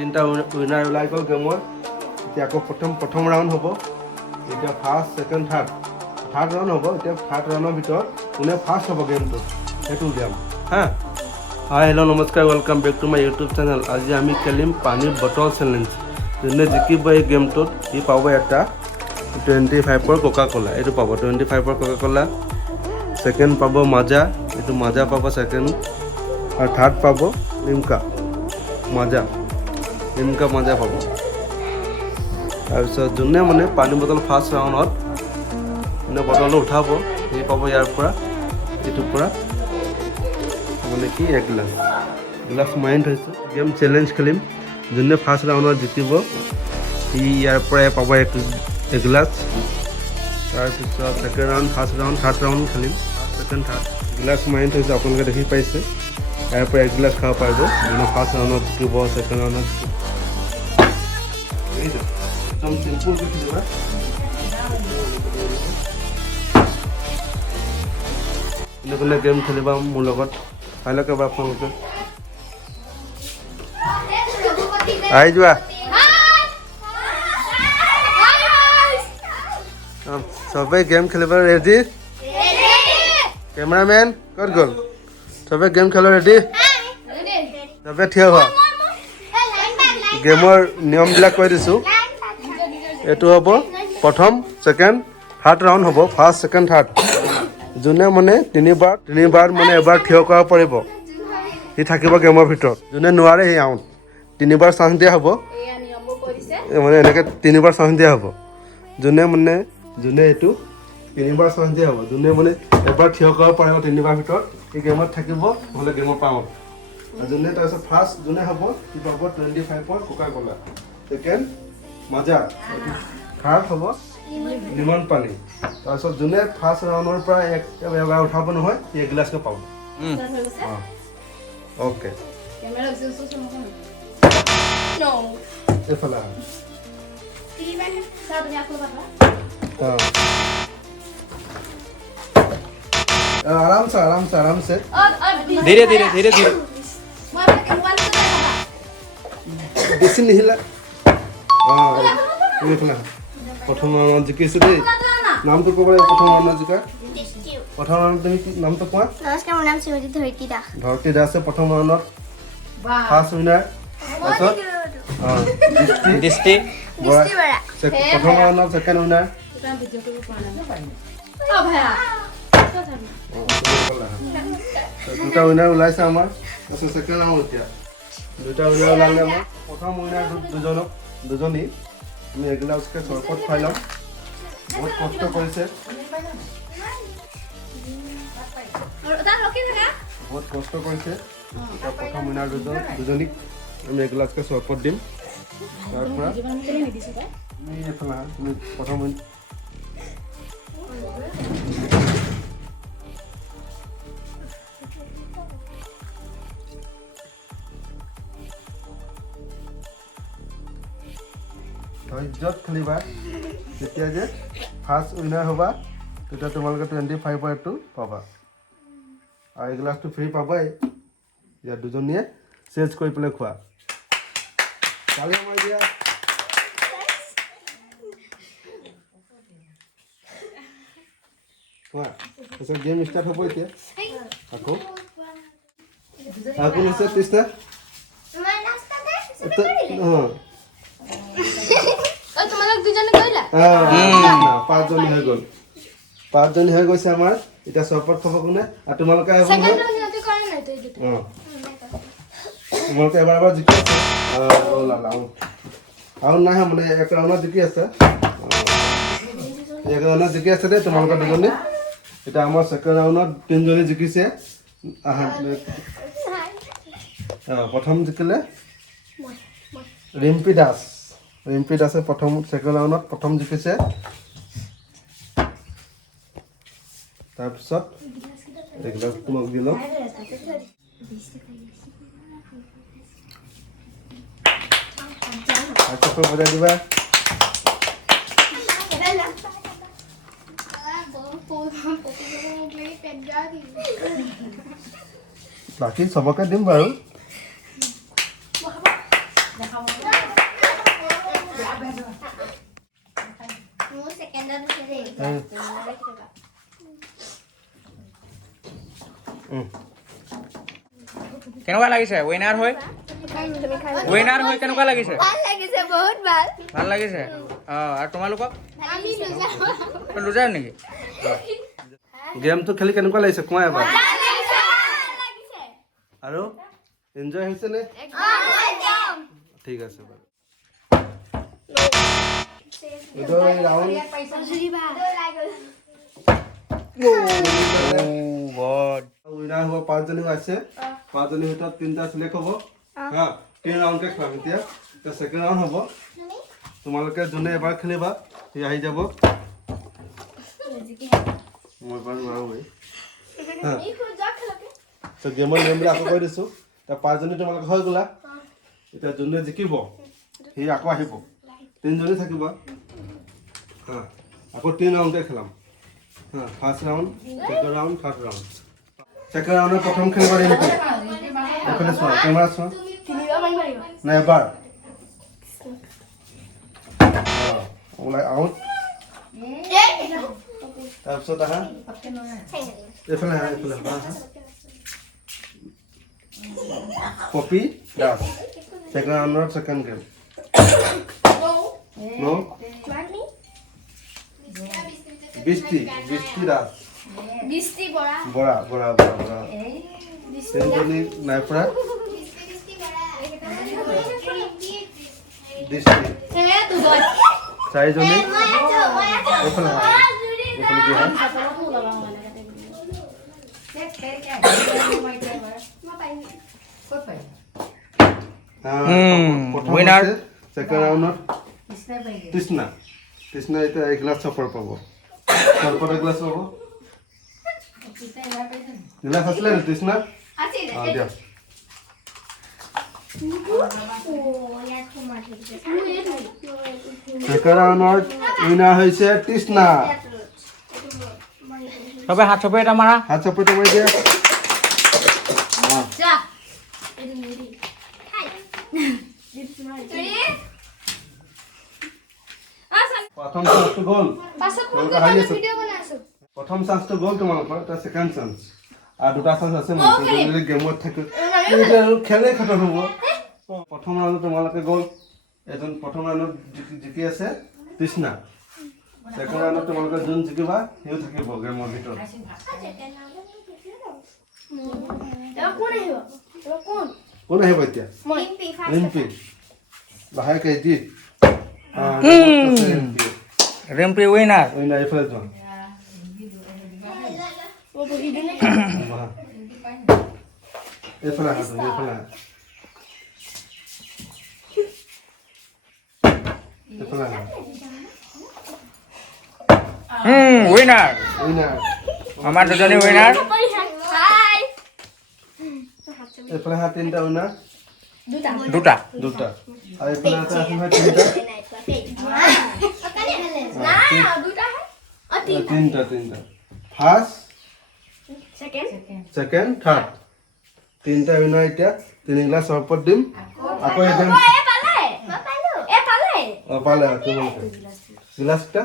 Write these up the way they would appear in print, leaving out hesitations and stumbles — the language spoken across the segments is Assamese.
তিনিটা উইনাৰ ওলাই গ'ল গেমৰ এতিয়া আকৌ প্ৰথম ৰাউণ্ড হ'ব এতিয়া ফাৰ্ষ্ট ছেকেণ্ড থাৰ্ড ৰাউণ্ড হ'ব এতিয়া থাৰ্ড ৰাউণ্ডৰ ভিতৰত কোনে ফাৰ্ষ্ট হ'ব গেমটোত সেইটো উলিয়াম হা হাই হেল্ল' নমস্কাৰ welcome back to my YouTube channel আজি আমি খেলিম পানীৰ বটল চেলেঞ্জ যোনে জিকিব এই গেমটোত সি পাব এটা 25ৰ কোকা ক'লা এইটো পাব 25ৰ কোকা ক'লা ছেকেণ্ড পাব মাজা এইটো মাজা পাব ছেকেণ্ড আৰু থাৰ্ড পাব লিমকা মাজা পাব তাৰপিছত যোনে মানে পানী বটল ফাৰ্ষ্ট ৰাউণ্ডত যোনে বটলটো উঠাব সি পাব ইয়াৰ পৰা এইটোৰ পৰা মানে কি এক গিলাচ মাইণ্ড হৈছে গেম চেলেঞ্জ খেলিম যোনে ফাৰ্ষ্ট ৰাউণ্ডত জিকিব সি ইয়াৰ পৰাই পাব এক গিলাচ তাৰপিছত second round first round third round খেলিম ছেকেণ্ড থাৰ্ড গিলাচ মাইণ্ড হৈছে আপোনালোকে দেখি পাইছে ইয়াৰ পৰা এক গিলাচ খাব পাৰিব যোনে ফাৰ্ষ্ট ৰাউণ্ডত জিকিব ছেকেণ্ড ৰাউণ্ডত একদম চিম্পুলকৈ খেলিবা কোনে গেম খেলিবা মোৰ লগত কাইলৈ কেইবাৰ আপোনালোকে আহি যোৱা সবেই গেম খেলিব ৰেডি কেমেৰামেন ক'ত গ'ল সবেই গেম খেলিব ৰেডি সবেই থিয় হোৱা গেমৰ নিয়মবিলাক কৈ দিছোঁ এইটো হ'ব প্ৰথম ছেকেণ্ড থাৰ্ড ৰাউণ্ড হ'ব ফাৰ্ষ্ট ছেকেণ্ড থাৰ্ড যোনে মানে তিনিবাৰ মানে এবাৰ থিয় কৰাব পাৰিব সি থাকিব গেমৰ ভিতৰত যোনে নোৱাৰে সি আউট তিনিবাৰ চান্স দিয়া হ'ব মানে এনেকৈ তিনিবাৰ চান্স দিয়া হ'ব যোনে এইটো তিনিবাৰ চান্স দিয়া হ'ব যোনে মানে এবাৰ থিয় কৰাব পাৰিব তিনিবাৰ ভিতৰত এই গেমত থাকিব নহ'লে গেমৰ পাওঁ যোনে তাৰপিছত ফাৰ্ষ্ট যোনে হ'ব সি পাব 25ৰ কোকা ক'লা ছেকেণ্ড মাজা থাৰ্ড হ'ব লিমন পানী তাৰপিছত যোনে ফাৰ্ষ্ট ৰাউণ্ডৰ পৰা এবাৰ উঠাব নহয় সি এগিলাচকৈ পাব অ'কে এইফালে आराम से धीरे बेसी निहिला प्रथम राउंड जिकिছে দেই নামটো ক'ব প্ৰথম ৰাউণ্ড জিকা প্ৰথম ৰাউণ্ড তুমি নামটো কোৱা নমস্কাৰ মোৰ নাম শ্ৰীমতী ধৰতি দাস প্ৰথম ৰাউণ্ডত ফাৰ্ষ্ট উইনাৰ দৃষ্টি বৰা প্ৰথম ৰাউণ্ডত ছেকেণ্ড উইনাৰ দুটা উইনাৰ ওলাইছে আমাৰ তাৰপিছত ছেকেণ্ড ৰাউণ্ড এতিয়া দুটা উইনাৰ ওলালে আমাৰ প্ৰথম উইনাৰ দুজনী আমি এগিলাচকে চৰবত খুৱাই ল'ম বহুত কষ্ট কৰিছে প্ৰথম উইনাৰ দুজনীক আমি এগিলাচকে চৰবত দিম তাৰ পৰা তুমি প্ৰথম ধৈৰ্যত খেলিবা তেতিয়া যে ফাৰ্ষ্ট উইনাৰ হ'বা তেতিয়া তোমালোকে 25ৰ এইটো পাবা আৰু এই গ্লাছটো ফ্ৰী পাবাই ইয়াত দুজনীয়ে চেঞ্জ কৰি পেলাই খোৱা কালি আমাৰ দিয়া খোৱা তাৰপিছত গেম ষ্টাৰ্ট হ'ব এতিয়া আকৌ নিশ্চয় তৃষ্ণা পাঁচজনী হৈ গৈছে আমাৰ এতিয়া চৰবত খাব কোনে আৰু তোমালোকে এবাৰ জিকি আছে আৰু নাই মানে এক ৰাউণ্ডত জিকি আছে দেই তোমালোকৰ দুজনী এতিয়া আমাৰ ছেকেণ্ড ৰাউণ্ডত তিনিজনী জিকিছে প্ৰথম জিকিলে ৰিম্পী দাসে প্ৰথম ছেকেণ্ড ৰাউণ্ডত প্ৰথম জিকিছে তাৰপিছত এগিলাচ তোমাক দিলোঁ বজাই দিবা বাকী চবকে দিম বাৰু কেনেকুৱা লাগিছে উইনাৰ হৈ কেনেকুৱা লাগিছে ভাল লাগিছে আৰু তোমালোকক লুজাৰ নেকি গেমটো খেলি কেনেকুৱা লাগিছে কোৱা এবাৰ আৰু এনজয় হৈছে নে ঠিক আছে বাৰু এইটো ৰাউণ্ড উইনাৰ হ'ব 5 জনী আছে 5 জনীৰ ভিতৰত 3টা সিলেক্ট হ'ব হা 3 ৰাউণ্ডকে খেলাম এতিয়া সেকেন্ড ৰাউণ্ড হ'ব তোমালোকে যোনে এবাৰ খেলিবা সি আহি যাব মই এবাৰ নোৱাৰোঁ তো গেমৰ নিয়মবিলাক আকৌ কৈ দিছোঁ এতিয়া 5 জনী তোমালোকে হৈ গ'লা এতিয়া যোনে জিকিব সি আকৌ আহিব 3 জনী থাকিব হা আকৌ 3 ৰাউণ্ডকে খেলাম হা first round second round third round second ৰাউণ্ডৰ প্ৰথম খেলিব দিম এফালে চোৱা কেমেৰা চোৱা না এবাৰ ওলাই আউট তাৰপিছত আহা এইফালে আহা কপি দাস সেকেন্ড ৰাউণ্ডৰ সেকেন্ড গেম নো বৃষ্টি দাস বৰা তিনিজনী নাই পৰা দৃষ্টি চাৰিজনী এইফালে উইনাৰ সেকেন্ড ৰাউণ্ডত তৃষ্ণা এতিয়া এগিলাচ চপৰ পাব চৰপত এগিলাচ পাব গিলাচ আছিলে নে তৃষ্ণা দিয়া সেকেন্ড ৰাউণ্ডত উইনাৰ হৈছে তৃষ্ণা চবে হাত চপৰি এটা মাৰা হাত চপৰিটা মাৰি দিয়া প্ৰথম চান্সটো গ'ল প্ৰথম চান্সটো গ'ল তোমালোকৰ এটা সেকেন্ড চান্স আৰু দুটা চান্স আছে মানে গেমত থাকে খেলে খতম হ'ব প্ৰথম ৰাউণ্ডত তোমালোকে গ'ল এজন প্ৰথম ৰাউণ্ডত জিকি আছে তৃষ্ণা সেকেন্ড ৰাউণ্ডত তোমালোকে যোন জিকিবা সিও থাকিব গেমৰ ভিতৰত কোন আহিব এতিয়া ৰিম্পি লাহেকে দি ৰিম্পি উইনাৰ এইফালে যোৱা এইফালে আহা উইনাৰ আমাৰ দুজনী উইনাৰ এইফালে আহা 3টা উইনাৰ দুটা আৰু এইফালে আছে 3টা ফাৰ্ষ্ট সেকেন্ড থাৰ্ড 3টা উইনাৰ এতিয়া 3 গ্লাছ চৰপত দিম আকৌ এদিন পালে তোমালোকে গিলাচটা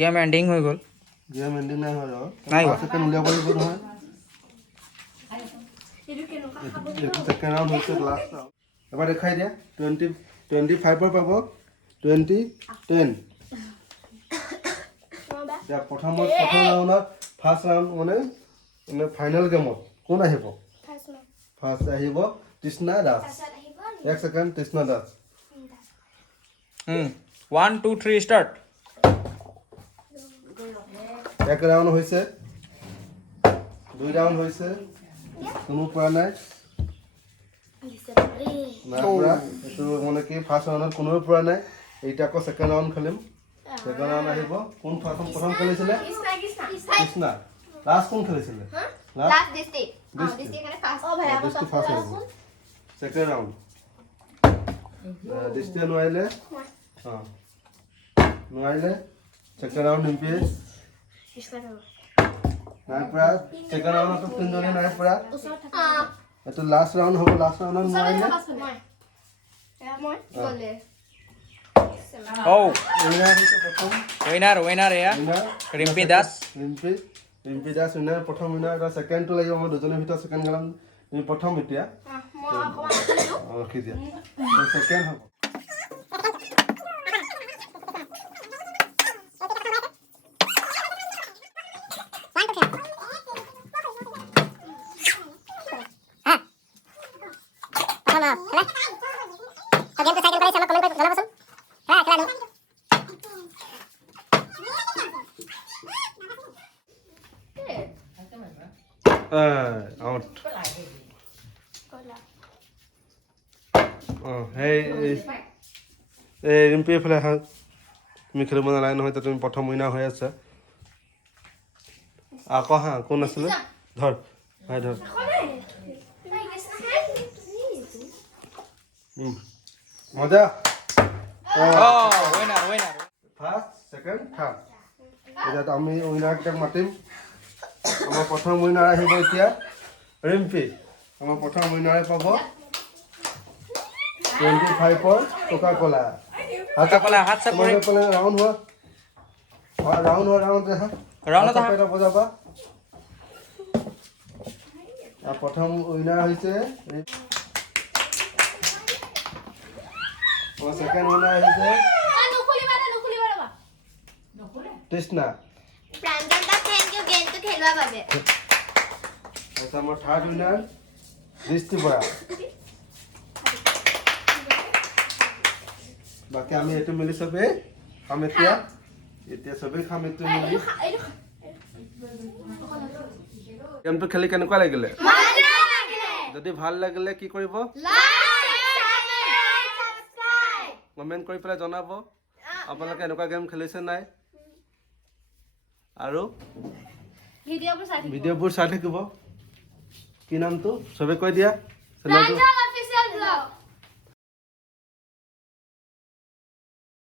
গেম এণ্ডিং হৈ গ'ল গেম এণ্ডিং নাই হোৱা নাই হোৱা সেকেন্ড উলিয়াব লাগিব নহয় সেকেন্ড ৰাউণ্ড হৈছে লাষ্ট ৰাউণ্ড এবাৰ দেখাই দিয়া 25 পাব 20 10 প্ৰথম ৰাউণ্ডত ফাৰ্ষ্ট ৰাউণ্ড মানে ফাইনেল গেমত কোন আহিব ফাৰ্ষ্ট আহিব তৃষ্ণা দাস 1 সেকেন্ড তৃষ্ণা দাস 1 2 3 ষ্টাৰ্ট এক ৰাউণ্ড হৈছে 2 ৰাউণ্ড হৈছে কোনো পৰা নাই এইটো মানে কি ফাৰ্ষ্ট ৰাউণ্ডত কোনোৱে পৰা নাই এইটা আকৌ সেকেন্ড ৰাউণ্ড খেলিম সেকেন্ড ৰাউণ্ড আহিব কোন প্ৰথম খেলিছিলে কৃষ্ণা লাষ্ট কোন খেলিছিলে সেকেন্ড ৰাউণ্ড দৃষ্টিয়ে নোৱাৰিলে সেকেন্ড ৰাউণ্ড নিম্পিয়ে নাই পৰা সেকেন্ড ৰাউণ্ডত 3 জনী নাই পৰা এইটো লাষ্ট ৰাউণ্ড হ'ব লাষ্ট ৰাউণ্ডত নোৱাৰিলে Oh, উইনাৰ হৈছে প্ৰথম winner এয়া ৰিম্পী দাস ৰিম্পী দাস উইনাৰ প্ৰথম উইনাৰ এটা ছেকেণ্ডটো লাগিব মই দুজনৰ ভিতৰত ছেকেণ্ড গেলাম তুমি প্ৰথম এতিয়া ৰখি দিয়া ছেকেণ্ড হ'ব out. Hey, ৰিম্পী এইফালে আহা তুমি খেলিব নালাগে নহয় তুমি প্ৰথম উইনাৰ হৈ আছা আকৌ হা কোন আছিলে ধৰ হয় ধৰ মজা winner ফাৰ্ষ্ট ছেকেণ্ড থাৰ্ড এতিয়া আমি উইনাৰকেইটাক মাতিম আমাৰ প্ৰথম উইনাৰ আহিব এতিয়া ৰিম্পী আমাৰ প্ৰথম উইনাৰে পাব 25ৰ কোকা-কোলা হাত চাপৰি ৰাউণ্ড দেখা ৰাউণ্ডত এটা বজাবা প্ৰথম উইনাৰ হৈছে ছেকেণ্ড উইনাৰ হৈছে তৃষ্ণা আমাৰ থাৰ্ড উইনাৰ দৃষ্টি বৰা বাকী আমি এইটো মিলি চবেই খাম এতিয়া চবেই খাম এইটো মিলি গেমটো খেলি কেনেকুৱা লাগিলে যদি ভাল লাগিলে কি কৰিব কমেণ্ট কৰি পেলাই জনাব আপোনালোকে এনেকুৱা গেম খেলিছে নাই আৰু ভিডিঅ'বোৰ চাই থাকিব কি নামটো চবে কৈ দিয়া